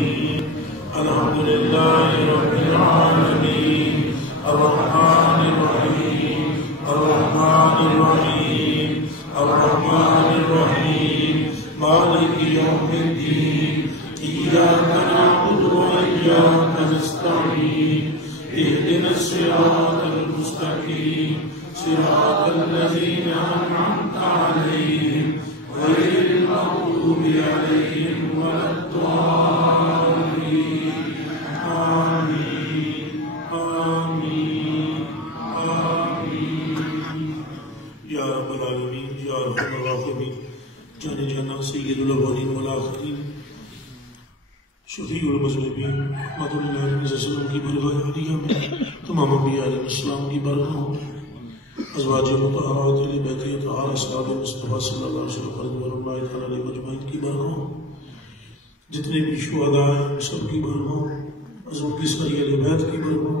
العالمين الحمد لله رب العالمين الرحمن الرحيم الرحمن الرحيم الرحمن الرحيم مالك يوم الدين إياك نعبد وإياك نستعين اهدنا الصراط المستقيم صراط الذين أنعمت عليهم غير المغضوب عليهم ولا الضالين آمين آمين آمين يا رب العالمين يا أرحم الراحمين جانے جانا سید الاولین والآخرین شفیع المذنبین احمد اللہ علیہ وسلم کی برگاہ عالیہ میں تمام انبیاء علیہ السلام کی برگاہ ازواج مطہرات اہل بیت اطہار اصحاب مصطفیٰ صلی اللہ علیہ وسلم رضوان اللہ تعالی علیہ مجمعین کی برگاہ جتنے بھی شہداء ہیں سب کی برگاہ حضرت کسری اہل بیت کی برگاہ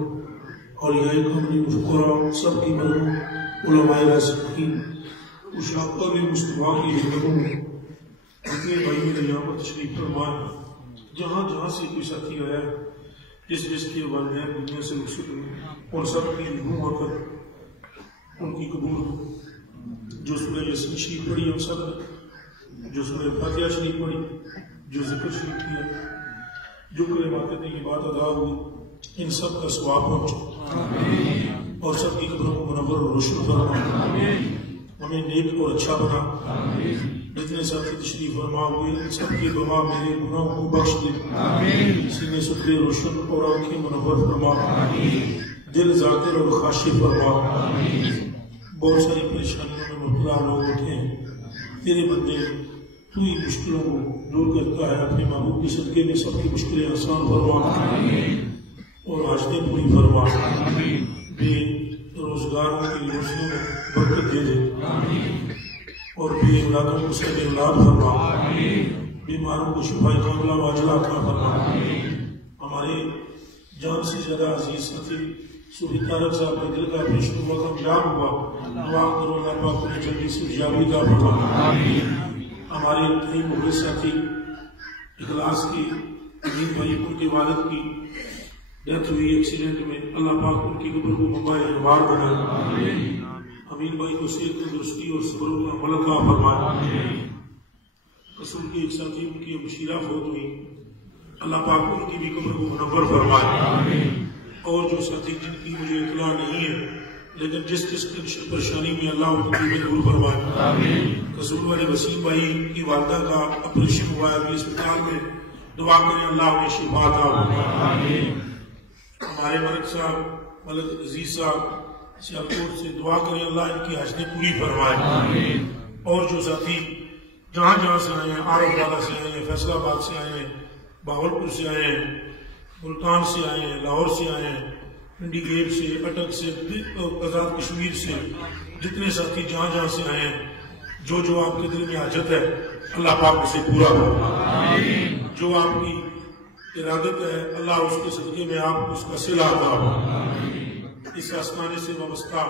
اولیاء کرام فقراء سب کی برگاہ علماء راسخین مشاقہ مصطفیٰ کی حکموں اپنے بھائی میرے یہاں پر تشریف فرمائے جہاں جہاں سے کوئی ساتھی آیا جس کے والدین دنیا سے رخصت ہوئے اور سب کی روح آ کر ان کی قبول جو سورہ یاسین شریف پڑھی ہم سب جو سورہ فاتحہ شریف پڑھی جو ذکر شریف کیا جو کلمات یہ بات ادا ہوئی ان سب کا ثواب پہنچے اور سب کی قبروں کو منور اور روشن فرما ہمیں نیک اور اچھا بنا جتنے ساتھی تشریف فرما ہوئے ان سب کے دعا میرے گناہوں کو بخش دے سینے ستھرے روشن اور آنکھیں منور فرما دل ذاکر اور خاشع فرما بہت ساری پریشانیوں میں مبتلا لوگ اٹھے ہیں تیرے بندے تو ہی مشکلوں کو دور کرتا ہے اپنے محبوب کے صدقے میں سب کی مشکلیں آسان فرما اور حاجتیں پوری فرما بے روزگاروں کی روزیوں میں برکت دے دے اور بے اولادوں کو سب اولاد فرما بیماروں کو شفا کاملہ واجلہ عطا فرما ہمارے جان سے زیادہ عزیز ساتھی سوری طارق صاحب کا دل کا آپریشن ہوا کامیاب ہوا دعا کرو اللہ پاک انہیں جلدی سے جلدی عطا فرما ہمارے کئی مغرب ساتھی اخلاص کی امین بھائی ان کے والد کی ڈیتھ ہوئی ایکسیڈنٹ میں اللہ پاک ان کی قبر کو ممبئی انوار بنائے امین بھائی کو صحت تندرستی اور صبر کا عمل عطا فرمائے رسول کے ایک ساتھی ان کی مشیرہ فوت ہوئی اللہ پاک ان کی بھی قبر کو منور فرمائے اور جو ساتھی جن کی مجھے اطلاع نہیں ہے لیکن جس پریشانی میں اللہ ان کی بھی دور فرمائے رسول والے وسیم بھائی کی والدہ کا آپریشن ہوا ہے ابھی اسپتال میں دعا کریں اللہ انہیں شفا عطا فرمائے ہمارے ملک صاحب ملک عزیز صاحب سیالکوٹ سے دعا کریں اللہ ان کی حاجتیں پوری فرمائے اور جو ساتھی جہاں جہاں سے آئے ہیں عارف والا سے آئے ہیں فیصل آباد سے آئے ہیں باولپور سے آئے ہیں ملتان سے آئے ہیں لاہور سے آئے ہیں پنڈی گیب سے اٹک سے آزاد کشمیر سے جتنے ساتھی جہاں جہاں سے آئے ہیں جو جو آپ کے دل میں حاجت ہے اللہ پاک اسے پورا فرمائے جو آپ کی ارادت ہے اللہ اس کے صدقے میں آپ اس کا صلہ عطا ہو اس آستانے سے وابستہ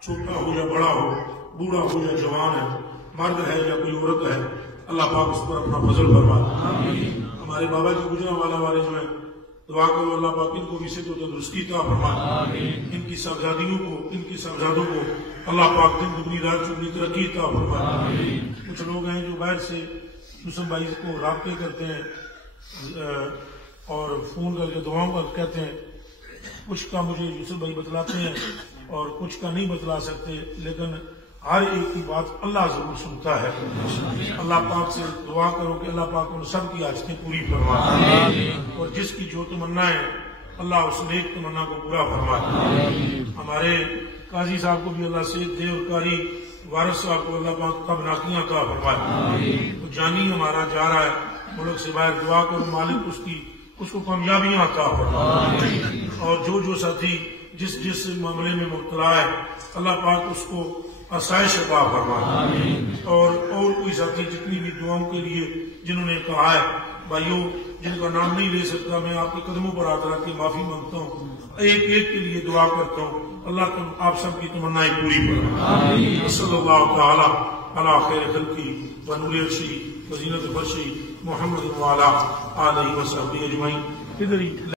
چھوٹا ہو یا بڑا ہو بوڑھا ہو یا جوان ہے مرد ہے یا کوئی عورت ہے اللہ پاک اس پر اپنا فضل فرمائے ہمارے بابا جی گجرا والا والے جو ہیں دعا کرو اللہ پاک ان کو بھی صحت و تندرستی عطا فرمائے ان کی صاحبزادوں کو اللہ پاک دن دگنی رات چگنی ترقی عطا فرمائے کچھ لوگ ہیں جو باہر سے یوسف بھائی کو رابطے کرتے ہیں اور فون کر کے دعاؤں کا کہتے ہیں کچھ کا مجھے یوسف بھائی بتلاتے ہیں اور کچھ کا نہیں بتلا سکتے لیکن ہر ایک کی بات اللہ ضرور سنتا ہے اللہ پاک سے دعا کرو کہ اللہ پاک ان سب کی حاجتیں پوری فرمائے اور جس کی جو تمنا ہے اللہ اس نیک تمنا کو پورا فرمائے ہمارے قاضی صاحب کو بھی اللہ صحت دے اور قاری وارث صاحب کو اللہ پاک تبناکیاں عطا فرمائے تو جانی ہمارا جا رہا ہے ملک سے باہر دعا کرو مالک اس کو کامیابیاں عطا فرمائے اور جو ساتھی جس معاملے میں مبتلا ہے اللہ پاک اس کو آسائش عطا فرمائے اور کوئی ساتھی جتنی بھی دعاؤں کے لیے جنہوں نے کہا ہے بھائیوں جن کا نام نہیں لے سکتا میں آپ کے قدموں پر ہاتھ رکھ کے معافی مانگتا ہوں ایک ایک کے لیے دعا کرتا ہوں اللہ آپ سب کی تمنائیں پوری فرمائے صلی اللہ تعالی علی خیر خلقی و نور عرشی و زینت فرشی محمد وعلى آلہ وصحبہ اجمعین. ادھر ہی